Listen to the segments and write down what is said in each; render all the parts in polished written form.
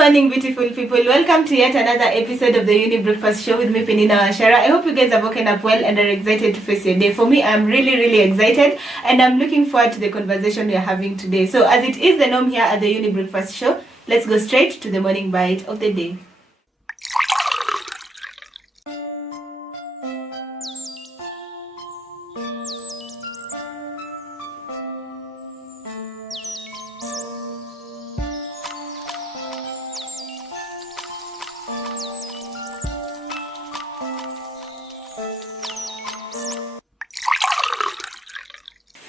morning, beautiful people. Welcome to yet another episode of the Younib Breakfast Show with me, Peninah and Wachera. I hope you guys have woken up well and are excited to face your day. For me, I'm really excited and I'm looking forward to the conversation we are having today. So as it is the norm here at the Younib Breakfast Show, let's go straight to the morning bite of the day.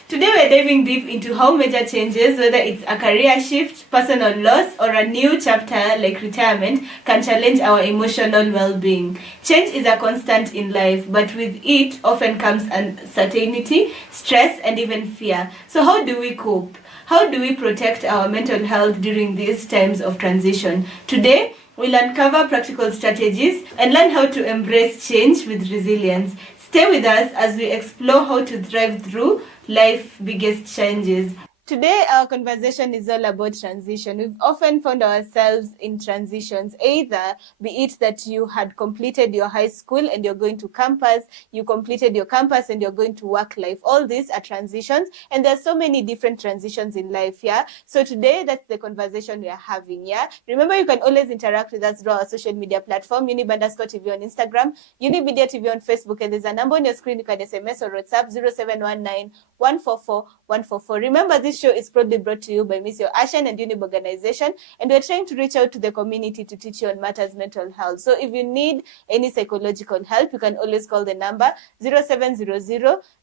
Today we're diving deep into how major changes, whether it's a career shift, personal loss, or a new chapter like retirement, can challenge our emotional well-being. Change is a constant in life, but with it often comes uncertainty, stress, and even fear. So how do we cope? How do we protect our mental health during these times of transition? Today, we'll uncover practical strategies and learn how to embrace change with resilience. Stay with us as we explore how to thrive through life's biggest changes. Today, our conversation is all about transition. We've often found ourselves in transitions, either be it that you had completed your high school and you're going to campus, you completed your campus and you're going to work life. All these are transitions, and there's so many different transitions in life, yeah? So today, that's the conversation we are having, yeah? Remember, you can always interact with us through our social media platform, Younib_TV on Instagram, Younib Media TV on Facebook, and there's a number on your screen. You can SMS or WhatsApp 0719 144 144. Remember, this show is proudly brought to you by Miss Ashan and Younib organization, and we're trying to reach out to the community to teach you on matters mental health. So if you need any psychological help, you can always call the number 0700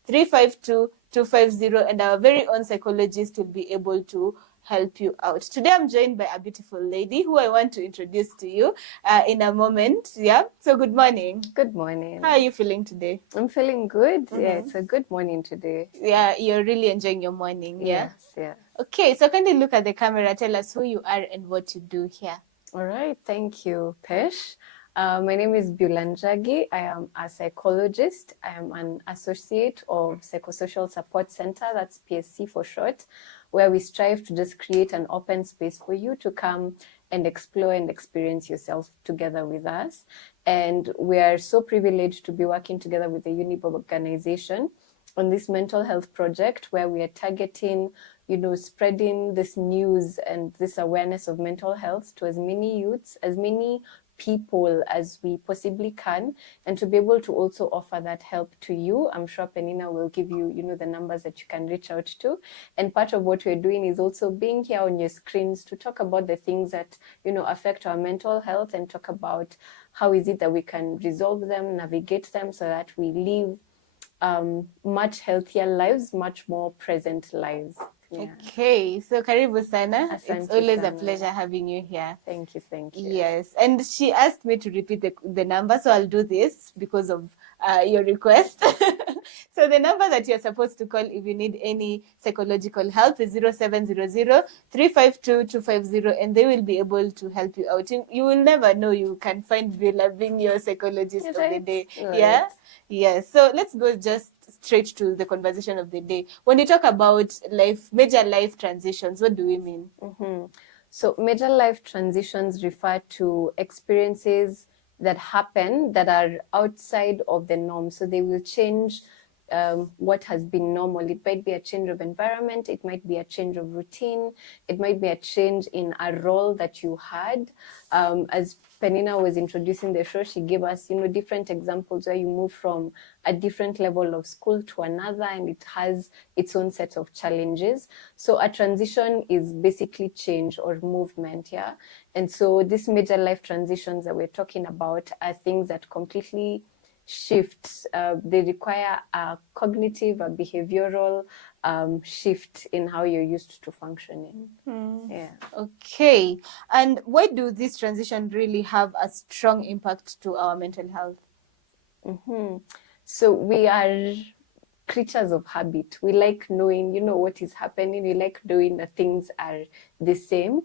352 250, and our very own psychologist will be able to help you out. Today I'm joined by a beautiful lady who I want to introduce to you in a moment. Yeah. So good morning. Good morning. How are you feeling today? I'm feeling good. Mm-hmm. Yeah, it's a good morning today. Yeah, you're really enjoying your morning. Yeah. Yes, yeah. Okay, so can you look at the camera, tell us who you are and what you do here? All right, thank you, Pesh. My name is Beulah Njagi. I am a psychologist. I am an associate of Psychosocial Support Center, that's PSC for short, where we strive to just create an open space for you to come and explore and experience yourself together with us. And we are so privileged to be working together with the Younib organization on this mental health project where we are targeting, spreading this news and this awareness of mental health to as many youths, as many people as we possibly can, and to be able to also offer that help to you. I'm sure Peninah will give you, the numbers that you can reach out to. And part of what we're doing is also being here on your screens to talk about the things that, affect our mental health, and talk about how is it that we can resolve them, navigate them, so that we live much healthier lives, much more present lives. Yeah. Okay, so karibu sana. Asante it's always sana. A pleasure having you here. Thank you. Yes, and she asked me to repeat the number, so I'll do this because of your request. So the number that you're supposed to call if you need any psychological help is 0700 352 250, and they will be able to help you out. You will never know, you can find Beulah being your psychologist of the day. Right. Yeah? Yes. So let's go just straight to the conversation of the day. When you talk about major life transitions, what do we mean? Mm-hmm. So major life transitions refer to experiences that happen that are outside of the norm. So they will change what has been normal. It might be a change of environment. It might be a change of routine. It might be a change in a role that you had. As Peninah was introducing the show, she gave us, different examples where you move from a different level of school to another, and it has its own set of challenges. So a transition is basically change or movement, yeah? And so these major life transitions that we're talking about are things that completely shift. They require a cognitive, a behavioral shift in how you're used to functioning. Mm-hmm. Yeah. Okay. And why do these transitions really have a strong impact to our mental health? Mm-hmm. So we are creatures of habit. We like knowing, what is happening. We like knowing that things are the same.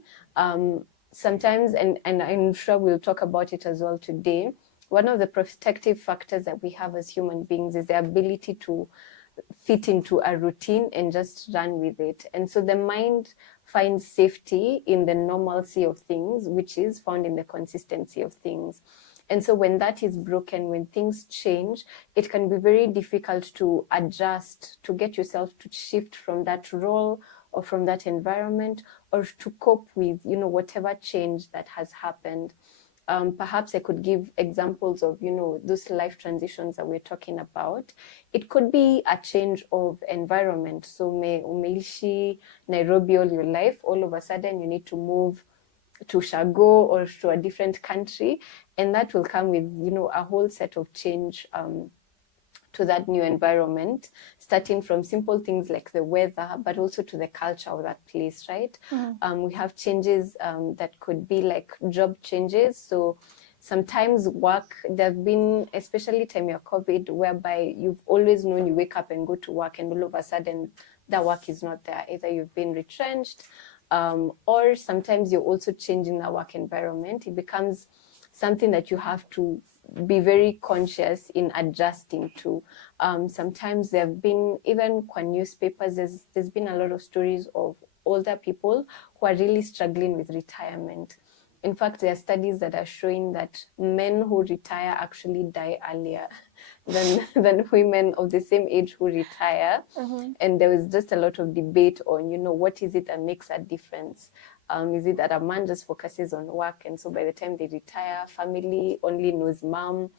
Sometimes, and I'm sure we'll talk about it as well today, one of the protective factors that we have as human beings is the ability to fit into a routine and just run with it. And so the mind finds safety in the normalcy of things, which is found in the consistency of things. And so when that is broken, when things change, it can be very difficult to adjust, to get yourself to shift from that role or from that environment, or to cope with, whatever change that has happened. Perhaps I could give examples of, those life transitions that we're talking about. It could be a change of environment. So umeishi Nairobi all your life, all of a sudden you need to move to Shago or to a different country, and that will come with, a whole set of change to that new environment, starting from simple things like the weather, but also to the culture of that place, right? We have changes that could be like job changes. So sometimes work, there have been, especially time of COVID, whereby you've always known you wake up and go to work, and all of a sudden that work is not there. Either you've been retrenched, or sometimes you're also changing the work environment. It becomes something that you have to be very conscious in adjusting to. Sometimes there have been, even kwa newspapers, there's been a lot of stories of older people who are really struggling with retirement. In fact, there are studies that are showing that men who retire actually die earlier than women of the same age who retire. And there was just a lot of debate on, what is it that makes a difference? Is it that a man just focuses on work, and so by the time they retire, family only knows mom?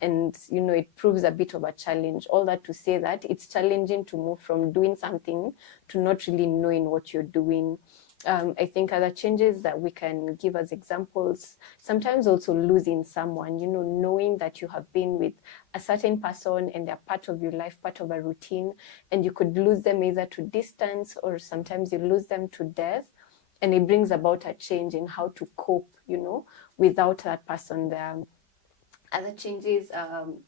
And, it proves a bit of a challenge. All that to say that it's challenging to move from doing something to not really knowing what you're doing. I think other changes that we can give as examples, sometimes also losing someone, knowing that you have been with a certain person and they're part of your life, part of a routine, and you could lose them either to distance, or sometimes you lose them to death. And it brings about a change in how to cope, without that person there. Other changes,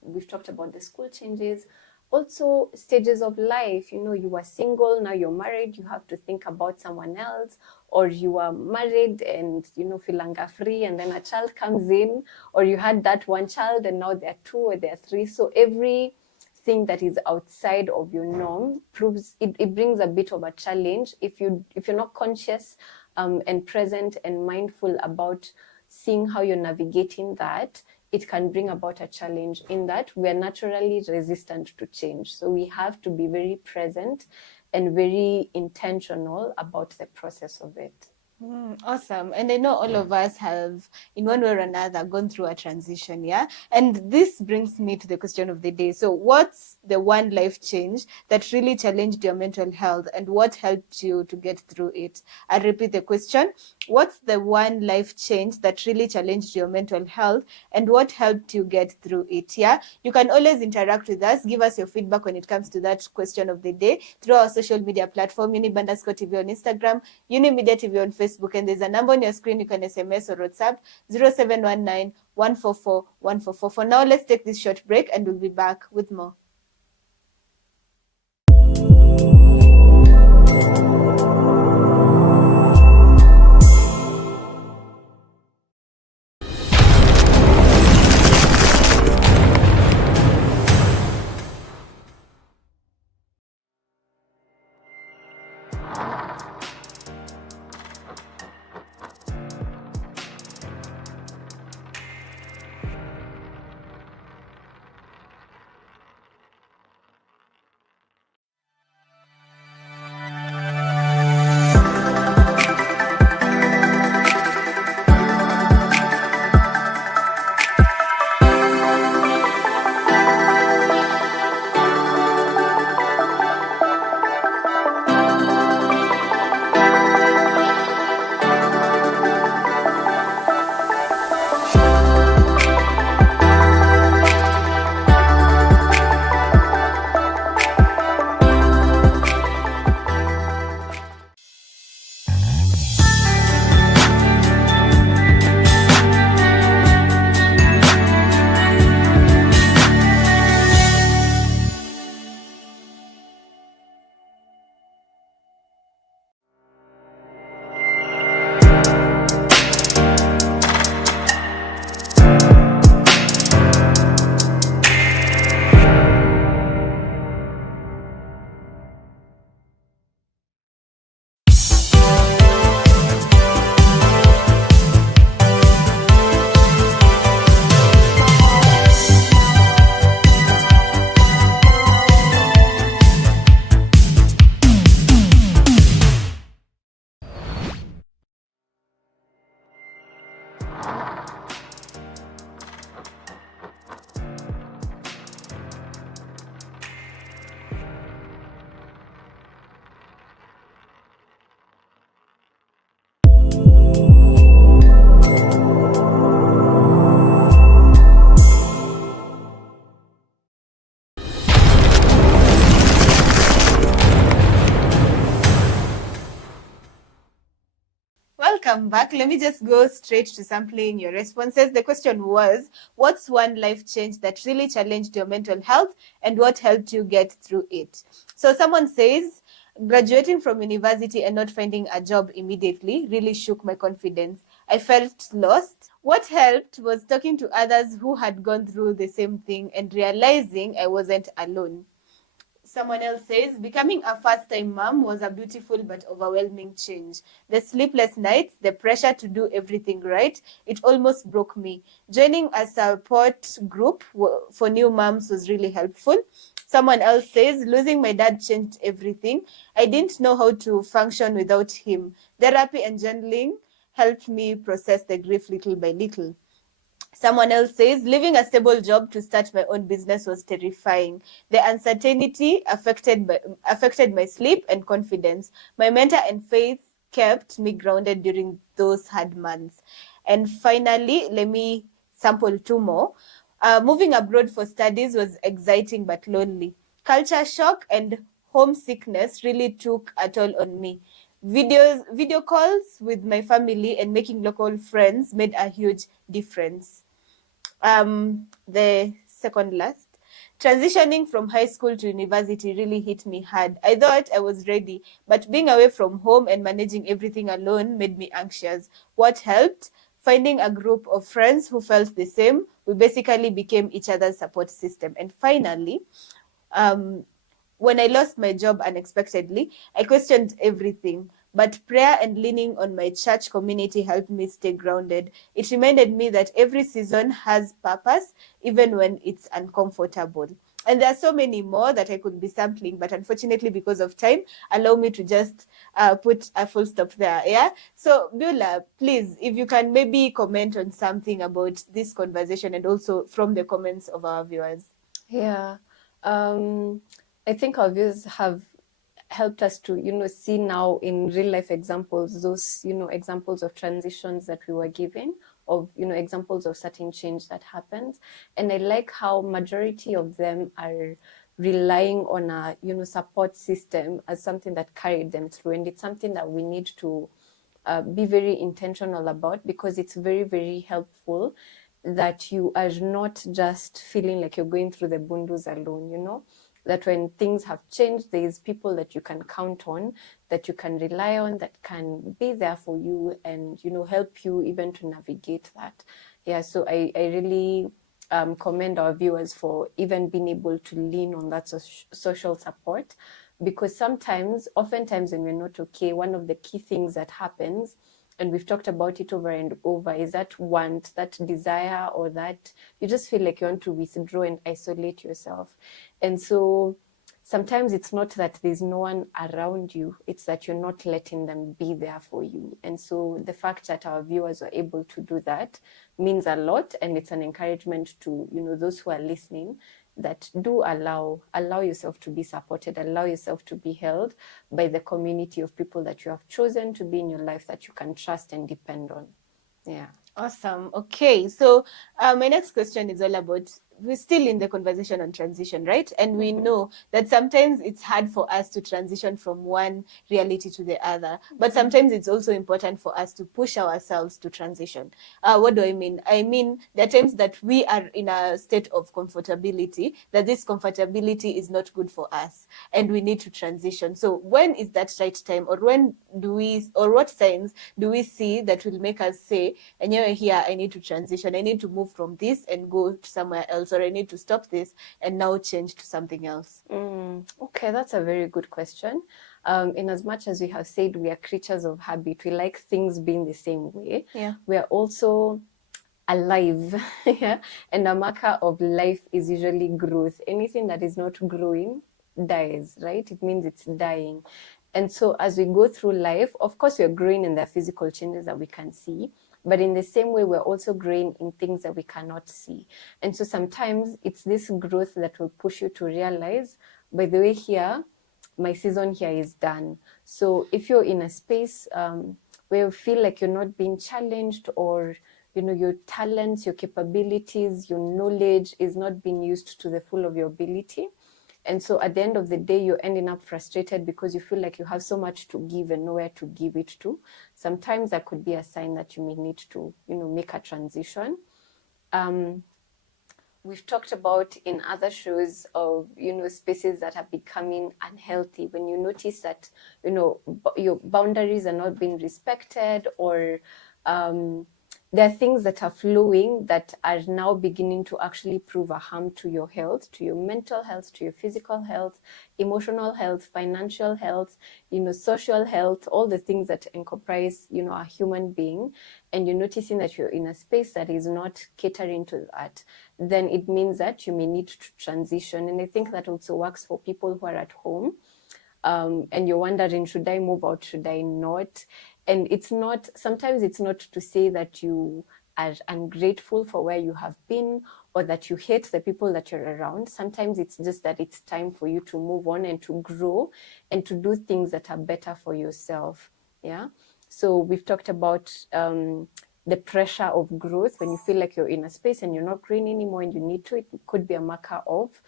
we've talked about the school changes. Also, stages of life, you are single, now you're married, you have to think about someone else, or you are married and, filanga free, and then a child comes in, or you had that one child and now there are two or there are three. So everything that is outside of your norm it brings a bit of a challenge if you're not conscious and present and mindful about seeing how you're navigating that. It can bring about a challenge in that we are naturally resistant to change. So we have to be very present and very intentional about the process of it. Awesome. And I know all of us have, in one way or another, gone through a transition, yeah? And this brings me to the question of the day. So what's the one life change that really challenged your mental health, and what helped you to get through it? I'll repeat the question. What's the one life change that really challenged your mental health, and what helped you get through it? Yeah? You can always interact with us. Give us your feedback when it comes to that question of the day through our social media platform, Younib_TV on Instagram, Younib Media TV on Facebook, and there's a number on your screen. You can SMS or WhatsApp 0719 144 144. For now, let's take this short break and we'll be back with more. welcome back. Let me just go straight to sampling your responses. The question was, what's one life change that really challenged your mental health and what helped you get through it? So someone says, graduating from university and not finding a job immediately really shook my confidence. I felt lost. What helped was talking to others who had gone through the same thing and realizing I wasn't alone. Someone else says, becoming a first-time mom was a beautiful but overwhelming change. The sleepless nights, the pressure to do everything right, it almost broke me. Joining a support group for new moms was really helpful. Someone else says, losing my dad changed everything. I didn't know how to function without him. Therapy and journaling helped me process the grief little by little. Someone else says, leaving a stable job to start my own business was terrifying. The uncertainty affected my sleep and confidence. My mentor and faith kept me grounded during those hard months. And finally, let me sample two more. Moving abroad for studies was exciting but lonely. Culture shock and homesickness really took a toll on me. Video calls with my family and making local friends made a huge difference. The second last, transitioning from high school to university really hit me hard. I thought I was ready, but being away from home and managing everything alone made me anxious. What helped? Finding a group of friends who felt the same. We basically became each other's support system. And finally, when I lost my job unexpectedly, I questioned everything. But prayer and leaning on my church community helped me stay grounded. It reminded me that every season has purpose, even when it's uncomfortable. And there are so many more that I could be sampling, but unfortunately, because of time, allow me to just put a full stop there. Yeah. So, Beulah, please, if you can maybe comment on something about this conversation and also from the comments of our viewers. Yeah. I think our viewers have helped us to, see now in real life examples, those, examples of transitions that we were given, of, examples of certain change that happens. And I like how majority of them are relying on a, support system as something that carried them through. And it's something that we need to be very intentional about, because it's very, very helpful that you are not just feeling like you're going through the bundles alone, that when things have changed, there's people that you can count on, that you can rely on, that can be there for you and, help you even to navigate that. Yeah, so I really commend our viewers for even being able to lean on that social support, because oftentimes when we're not okay, one of the key things that happens, and we've talked about it over and over, is that want, that desire, or that you just feel like you want to withdraw and isolate yourself. And so sometimes it's not that there's no one around you, it's that you're not letting them be there for you. And so the fact that our viewers were able to do that means a lot, and it's an encouragement to, those who are listening, that do allow yourself to be supported, allow yourself to be held by the community of people that you have chosen to be in your life, that you can trust and depend on. Yeah. Awesome. Okay, so my next question is all about, we're still in the conversation on transition, right? And we know that sometimes it's hard for us to transition from one reality to the other, but sometimes it's also important for us to push ourselves to transition. What do I mean? I mean, there are times that we are in a state of comfortability, that this comfortability is not good for us, and we need to transition. So when is that right time, or what signs do we see that will make us say, and here I need to transition, I need to move from this and go to somewhere else, or I need to stop this and now change to something else? Okay, that's a very good question. In as much as we have said we are creatures of habit, we like things being the same way. Yeah. We are also alive. Yeah? And a marker of life is usually growth. Anything that is not growing dies, right? It means it's dying. And so as we go through life, of course, we're growing in the physical changes that we can see, but in the same way, we're also growing in things that we cannot see. And so sometimes it's this growth that will push you to realize, by the way, here, my season here is done. So if you're in a space where you feel like you're not being challenged, or your talents, your capabilities, your knowledge is not being used to the full of your ability, And so at the end of the day, you're ending up frustrated because you feel like you have so much to give and nowhere to give it to. Sometimes that could be a sign that you may need to, make a transition. We've talked about in other shows of, spaces that are becoming unhealthy. When you notice that, your boundaries are not being respected, or there are things that are flowing that are now beginning to actually prove a harm to your health, to your mental health, to your physical health, emotional health, financial health, social health, all the things that encompass, a human being, and you're noticing that you're in a space that is not catering to that, then it means that you may need to transition. And I think that also works for people who are at home. And you're wondering, should I move out? Should I not? And sometimes it's not to say that you are ungrateful for where you have been, or that you hate the people that you're around. Sometimes it's just that it's time for you to move on and to grow and to do things that are better for yourself. Yeah. So we've talked about the pressure of growth. When you feel like you're in a space and you're not growing anymore and you need to, it could be a marker of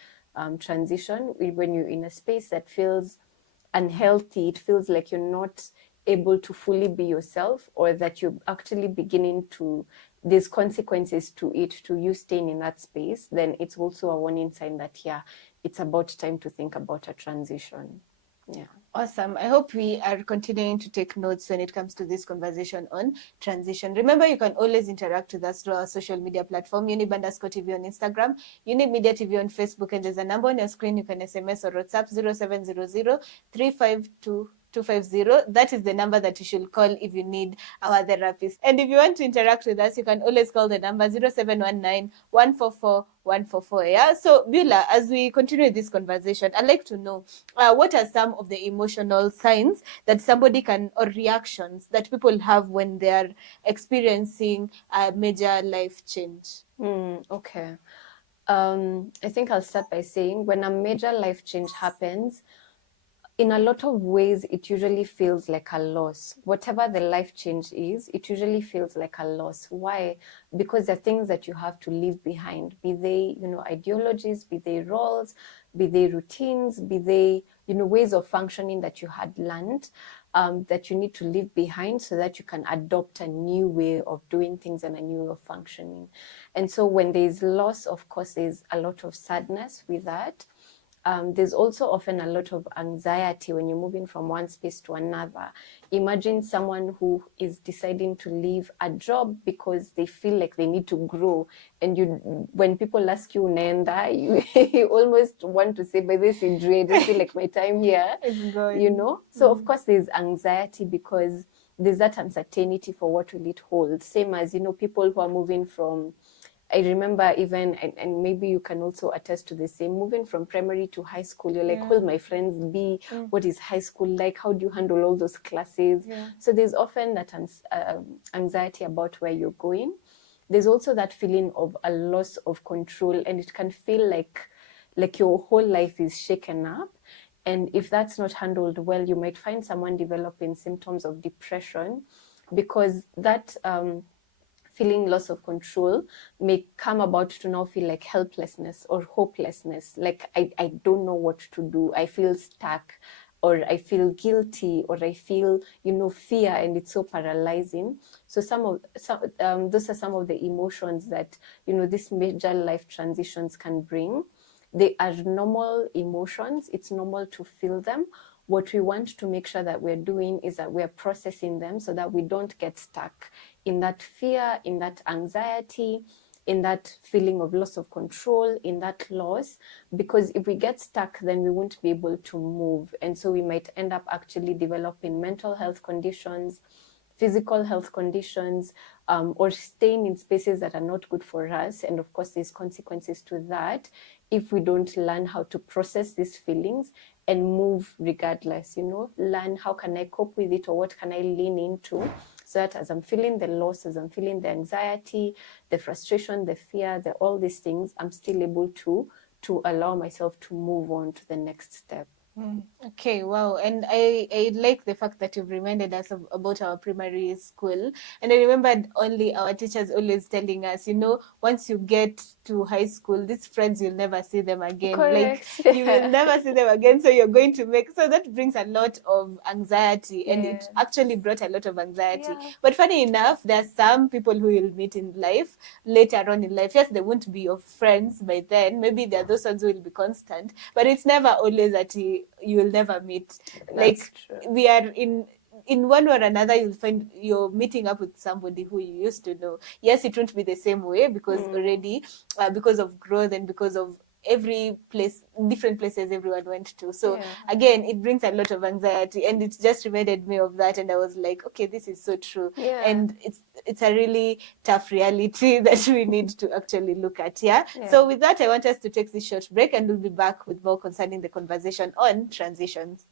transition. When you're in a space that feels unhealthy, it feels like you're not able to fully be yourself, or that you're actually beginning to, there's consequences to it, to you staying in that space, then it's also a warning sign that, yeah, it's about time to think about a transition. Yeah. Awesome. I hope we are continuing to take notes when it comes to this conversation on transition. Remember, you can always interact with us through our social media platform, Younib_TV on Instagram, Younib Media TV on Facebook, and there's a number on your screen. You can SMS or WhatsApp 0700 352 250. That is the number that you should call if you need our therapist. And if you want to interact with us, you can always call the number 0719 144 144. Yeah. So, Beulah, as we continue this conversation, I'd like to know what are some of the emotional signs that somebody can, or reactions that people have when they are experiencing a major life change? Okay. I think I'll start by saying, when a major life change happens, in a lot of ways, it usually feels like a loss. Whatever the life change is, it usually feels like a loss. Why? Because there are things that you have to leave behind, be they, ideologies, be they roles, be they routines, be they, ways of functioning that you had learned, that you need to leave behind so that you can adopt a new way of doing things and a new way of functioning. And so when there's loss, of course, there's a lot of sadness with that. There's also often a lot of anxiety when you're moving from one space to another. Imagine someone who is deciding to leave a job because they feel like they need to grow. And when people ask you, Nenda, you almost want to say, by this injury, I just feel like my time here, It's going. So of course there's anxiety because there's that uncertainty for what will it hold. Same as, people who are moving from, I remember even, and maybe you can also attest to the same, moving from primary to high school, you're like, who will my friends be? What is high school like? How do you handle all those classes? So there's often that anxiety about where you're going. There's also that feeling of a loss of control, and it can feel like your whole life is shaken up. And if that's not handled well, you might find someone developing symptoms of depression, because that feeling loss of control may come about to now feel like helplessness or hopelessness. Like, I don't know what to do. I feel stuck, or I feel guilty, or I feel, fear, and it's so paralyzing. So those are some of the emotions that, these major life transitions can bring. They are normal emotions. It's normal to feel them. What we want to make sure that we're doing is that we're processing them so that we don't get stuck in that fear, in that anxiety, in that feeling of loss of control, in that loss. Because if we get stuck, then we won't be able to move. And so we might end up actually developing mental health conditions, physical health conditions, or staying in spaces that are not good for us. And of course, there's consequences to that if we don't learn how to process these feelings and move regardless. Learn, how can I cope with it, or what can I lean into, so that as I'm feeling the loss, as I'm feeling the anxiety, the frustration, the fear, all these things, I'm still able to allow myself to move on to the next step. Okay, wow. And I like the fact that you've reminded us about our primary school. And I remembered only our teachers always telling us, once you get to high school, these friends, you'll never see them again. Correct. Like, you will never see them again. So you're going to make, so that brings a lot of anxiety, and it actually brought a lot of anxiety. Yeah. But funny enough, there are some people who you'll meet in life later on in life. Yes, they won't be your friends by then. Maybe there are those ones who will be constant, but it's never always that you will never meet. Like, That's true. we are in one way or another, you'll find you're meeting up with somebody who you used to know. Yes, it won't be the same way because already, because of growth and because of every place, different places everyone went to. So again, it brings a lot of anxiety, and it just reminded me of that. And I was like, okay, this is so true. And it's a really tough reality that we need to actually look at. So with that, I want us to take this short break, and we'll be back with more concerning the conversation on transitions.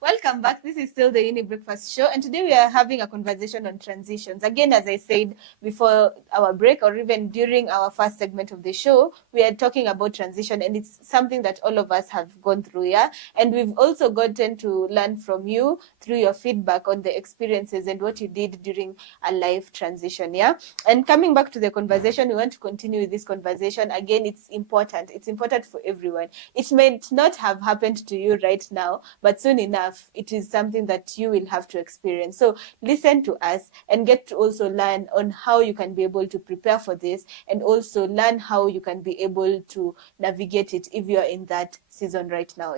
Welcome back. This is still the Younib Breakfast Show, and today we are having a conversation on transitions. Again, as I said before our break, or even during our first segment of the show, we are talking about transition, and it's something that all of us have gone through, and we've also gotten to learn from you through your feedback on the experiences and what you did during a life transition, And coming back to the conversation, we want to continue with this conversation. Again, it's important. It's important for everyone. It may not have happened to you right now, but soon enough, it is something that you will have to experience. So listen to us and get to also learn on how you can be able to prepare for this, and also learn how you can be able to navigate it if you're in that season right now.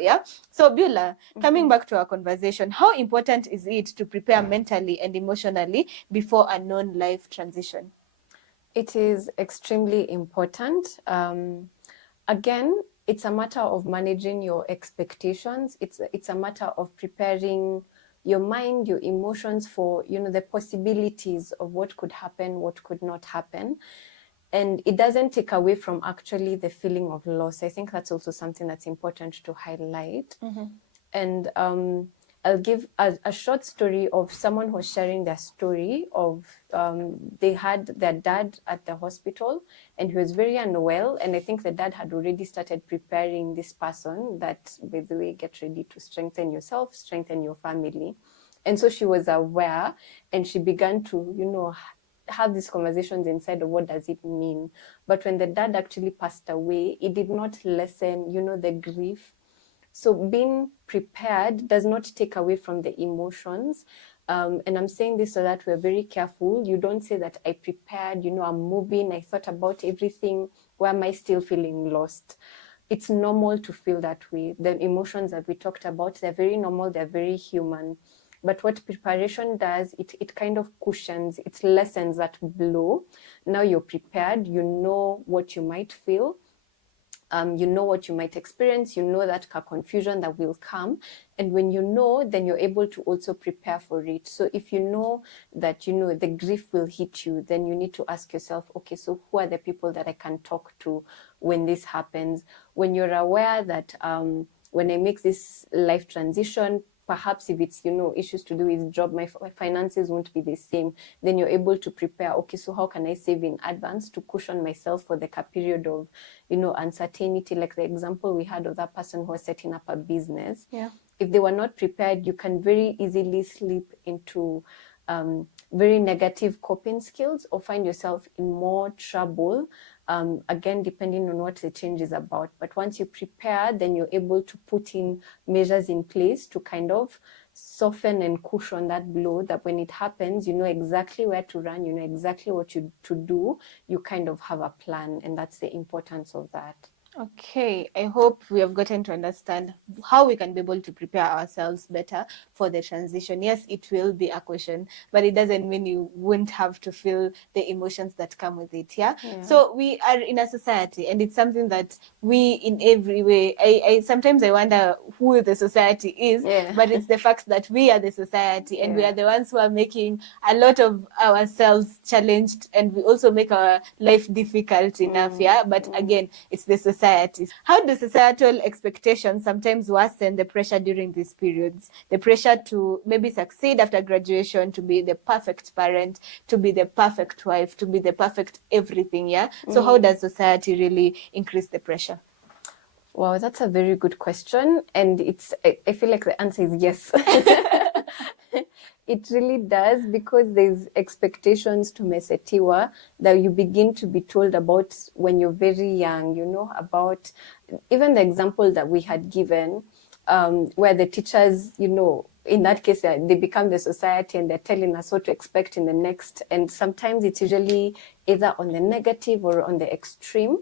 So Beulah, coming back to our conversation, how important is it to prepare mentally and emotionally before a known life transition? It is extremely important. Again, it's a matter of managing your expectations. It's a matter of preparing your mind, your emotions for, the possibilities of what could happen, what could not happen. And it doesn't take away from actually the feeling of loss. I think that's also something that's important to highlight. And I'll give a short story of someone who was sharing their story of they had their dad at the hospital, and he was very unwell. And I think the dad had already started preparing this person that, by the way, get ready to strengthen yourself, strengthen your family. And so she was aware, and she began to, have these conversations inside of what does it mean. But when the dad actually passed away, it did not lessen, the grief So being prepared does not take away from the emotions. And I'm saying this so that we're very careful. You don't say that I prepared, I'm moving, I thought about everything. Why am I still feeling lost? It's normal to feel that way. The emotions that we talked about, they're very normal, they're very human. But what preparation does, it kind of cushions, it lessens that blow. Now you're prepared, you know what you might feel. You know what you might experience, you know that confusion that will come. And when you know, then you're able to also prepare for it. So if you know that, the grief will hit you, then you need to ask yourself, okay, so who are the people that I can talk to when this happens? When you're aware that when I make this life transition, perhaps if it's, issues to do with job, my finances won't be the same, then you're able to prepare, okay, so how can I save in advance to cushion myself for the period of, uncertainty, like the example we had of that person who was setting up a business. Yeah. If they were not prepared, you can very easily slip into very negative coping skills or find yourself in more trouble, again, depending on what the change is about. But once you prepare, then you're able to put in measures in place to kind of soften and cushion that blow, that when it happens, you know exactly where to run, you know exactly what to do, you kind of have a plan, and that's the importance of that. Okay, I hope we have gotten to understand how we can be able to prepare ourselves better for the transition. Yes, it will be a question, but it doesn't mean you won't have to feel the emotions that come with it. Yeah. So we are in a society, and it's something that we, in every way, I sometimes I wonder who the society is, but it's the fact that we are the society, and we are the ones who are making a lot of ourselves challenged, and we also make our life difficult enough. Yeah. But again, it's the society. How do societal expectations sometimes worsen the pressure during these periods? The pressure to maybe succeed after graduation, to be the perfect parent, to be the perfect wife, to be the perfect everything, yeah? So how does society really increase the pressure? Wow, that's a very good question. And I feel like the answer is yes. It really does, because there's expectations to mesetiwa that you begin to be told about when you're very young, about even the example that we had given, where the teachers, in that case, they become the society and they're telling us what to expect in the next. And sometimes it's usually either on the negative or on the extreme,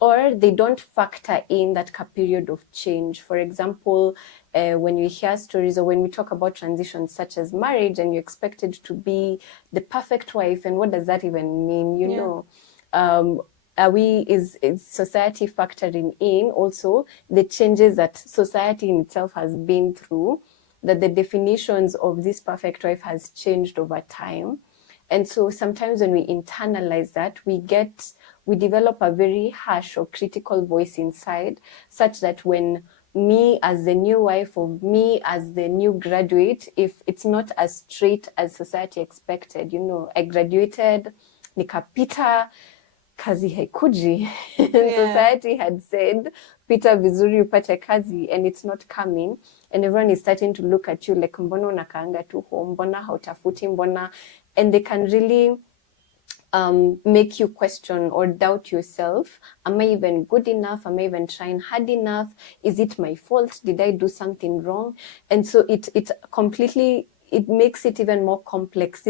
or they don't factor in that period of change. For example, when you hear stories or when we talk about transitions such as marriage, and you're expected to be the perfect wife, and what does that even mean? You know, is society factoring in also the changes that society in itself has been through, that the definitions of this perfect wife has changed over time. And so sometimes when we internalize that, we develop a very harsh or critical voice inside, such that when me as the new wife or me as the new graduate, if it's not as straight as society expected, I graduated, nikapita, kazi haikuji. Society had said, pita vizuri upate kazi, and it's not coming. And everyone is starting to look at you like, mbona unakaanga tu home, mbona hautafuti, mbona. And they can really make you question or doubt yourself. Am I even good enough? Am I even trying hard enough? Is it my fault? Did I do something wrong? And so it makes it even more complex.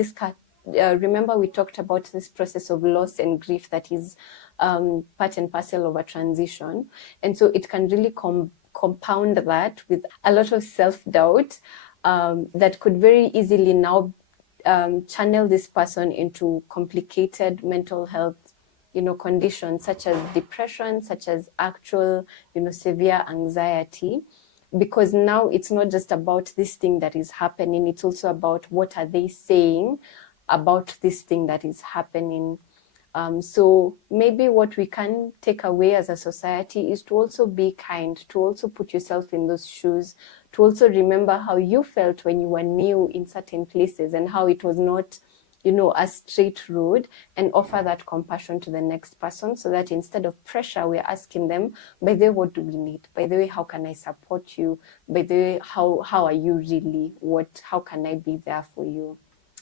Remember, we talked about this process of loss and grief that is part and parcel of a transition. And so it can really compound that with a lot of self-doubt that could very easily now channel this person into complicated mental health, conditions such as depression, such as actual, severe anxiety. Because now it's not just about this thing that is happening, it's also about what are they saying about this thing that is happening. So maybe what we can take away as a society is to also be kind, to also put yourself in those shoes, to also remember how you felt when you were new in certain places and how it was not, a straight road, and offer that compassion to the next person, so that instead of pressure, we're asking them, by the way, what do we need? By the way, how can I support you? By the way, how are you really? How can I be there for you?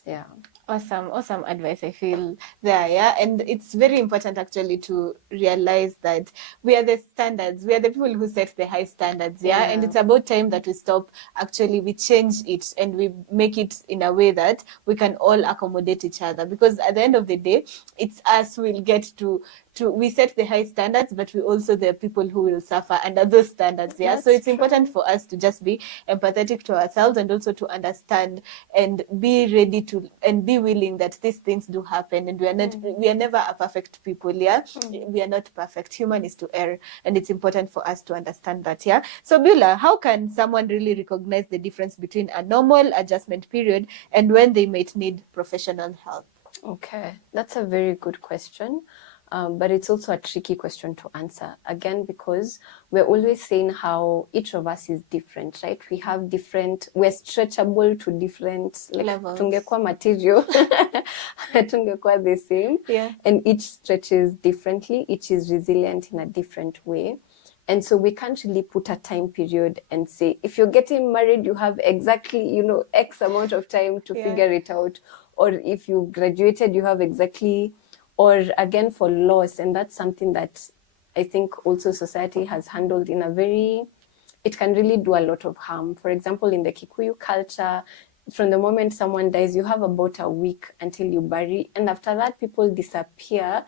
Yeah. Awesome advice, I feel there, yeah. And it's very important actually to realize that we are the standards, we are the people who set the high standards, yeah. And it's about time that we stop, actually, we change it and we make it in a way that we can all accommodate each other. Because at the end of the day, it's us who will get to we set the high standards, but we also the people who will suffer under those standards, yeah. So it's important for us to just be empathetic to ourselves and also to understand and be ready to and be willing that these things do happen, and we are never a perfect people, yeah. We are not perfect. Human is to err, and it's important for us to understand that, yeah. So Beulah, how can someone really recognize the difference between a normal adjustment period and when they might need professional help? Okay, that's a very good question. But it's also a tricky question to answer, again, because we're always saying how each of us is different, right? We have different, we're stretchable to different levels. Tungekuwa material, tungekuwa the same. Yeah. And each stretches differently, each is resilient in a different way. And so we can't really put a time period and say, if you're getting married, you have exactly, X amount of time to figure it out. Or if you graduated, you have exactly, or again for loss. And that's something that I think also society has handled in a very, it can really do a lot of harm. For example, in the Kikuyu culture, from the moment someone dies, you have about a week until you bury. And after that, people disappear.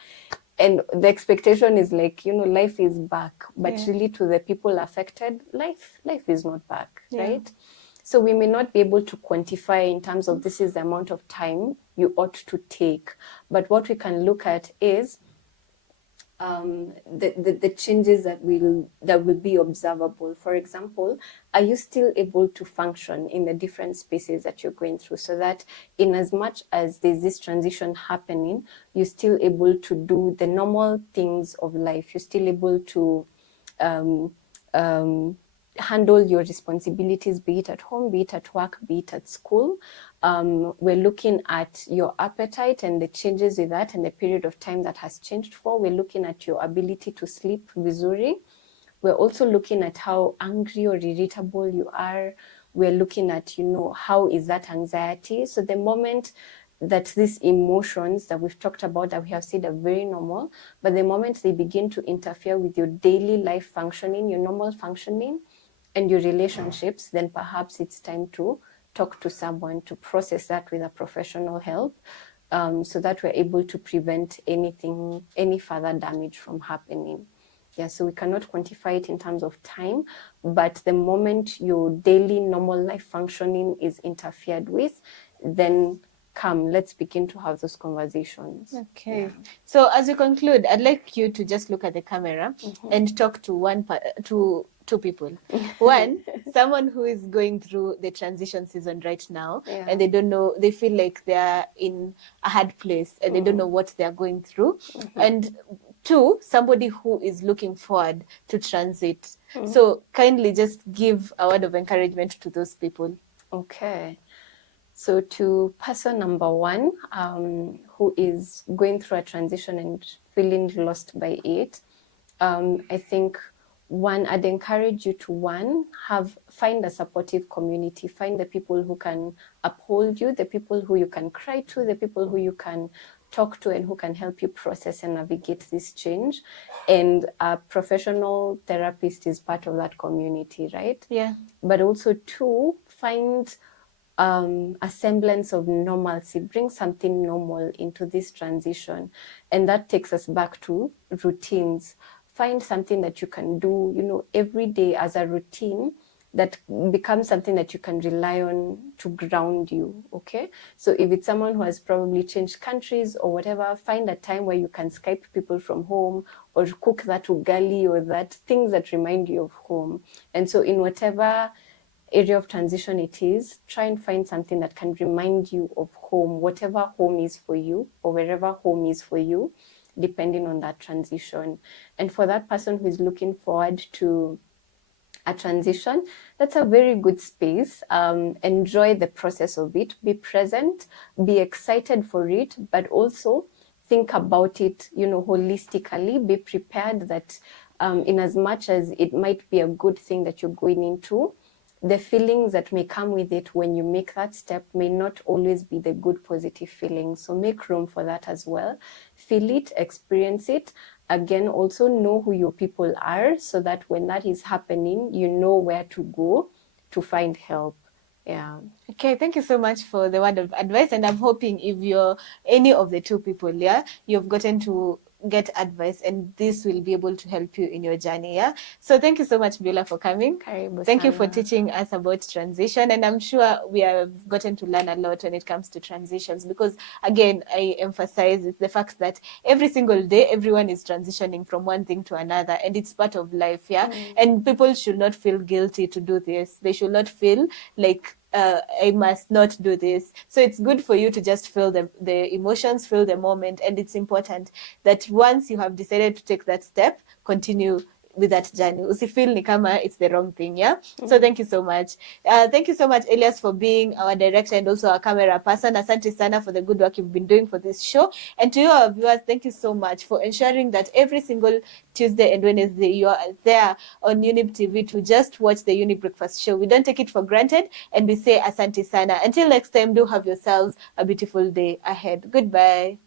And the expectation is like, life is back. But really to the people affected, life is not back, right? So we may not be able to quantify in terms of this is the amount of time you ought to take. But what we can look at is the changes that will be observable. For example, are you still able to function in the different spaces that you're going through, so that in as much as there's this transition happening, you're still able to do the normal things of life. You're still able to handle your responsibilities, be it at home, be it at work, be it at school. We're looking at your appetite and the changes with that and the period of time that has changed for. We're looking at your ability to sleep vizuri. We're also looking at how angry or irritable you are. We're looking at, how is that anxiety? So the moment that these emotions that we've talked about, that we have said are very normal, but the moment they begin to interfere with your daily life functioning, your normal functioning, and your relationships, then perhaps it's time to talk to someone to process that with a professional help, so that we're able to prevent any further damage from happening. Yeah, so we cannot quantify it in terms of time, but the moment your daily normal life functioning is interfered with, then let's begin to have those conversations. Okay. Yeah. So as we conclude, I'd like you to just look at the camera and talk to two people. One, someone who is going through the transition season right now, and they don't know, they feel like they're in a hard place and they don't know what they're going through. And two, somebody who is looking forward to transit. So kindly just give a word of encouragement to those people. Okay. So to person number one, who is going through a transition and feeling lost by it, I think I'd encourage you to find a supportive community, find the people who can uphold you, the people who you can cry to, the people who you can talk to and who can help you process and navigate this change. And a professional therapist is part of that community, right? Yeah. But also two, find a semblance of normalcy, bring something normal into this transition. And that takes us back to routines. Find something that you can do, every day as a routine that becomes something that you can rely on to ground you, okay? So if it's someone who has probably changed countries or whatever, find a time where you can Skype people from home or cook that ugali or that things that remind you of home. And so in whatever area of transition it is, try and find something that can remind you of home, whatever home is for you or wherever home is for you, depending on that transition. And for that person who is looking forward to a transition, that's a very good space. Enjoy the process of it, be present, be excited for it, but also think about it, holistically, be prepared that in as much as it might be a good thing that you're going into, the feelings that may come with it when you make that step may not always be the good positive feelings. So make room for that as well. Feel it, experience it. Again, also know who your people are so that when that is happening, you know where to go to find help. Yeah. Okay, thank you so much for the word of advice, and I'm hoping if you're any of the two people, yeah, you've gotten to get advice, and this will be able to help you in your journey. Yeah, so thank you so much, Beulah, for coming. Karibu Thank you for sana. teaching us about transition, and I'm sure we have gotten to learn a lot when it comes to transitions, because again, I emphasize it's the fact that every single day everyone is transitioning from one thing to another, and it's part of life. Yeah, and people should not feel guilty to do this. They should not feel like I must not do this. So it's good for you to just feel the emotions, feel the moment. And it's important that once you have decided to take that step, continue with that journey. Usifeel ni kama it's the wrong thing, yeah? So thank you so much. Thank you so much, Elias, for being our director and also our camera person. Asante sana for the good work you've been doing for this show. And to you, our viewers, thank you so much for ensuring that every single Tuesday and Wednesday you are there on Younib TV to just watch the Younib Breakfast Show. We don't take it for granted, and we say asante sana. Until next time, do have yourselves a beautiful day ahead. Goodbye.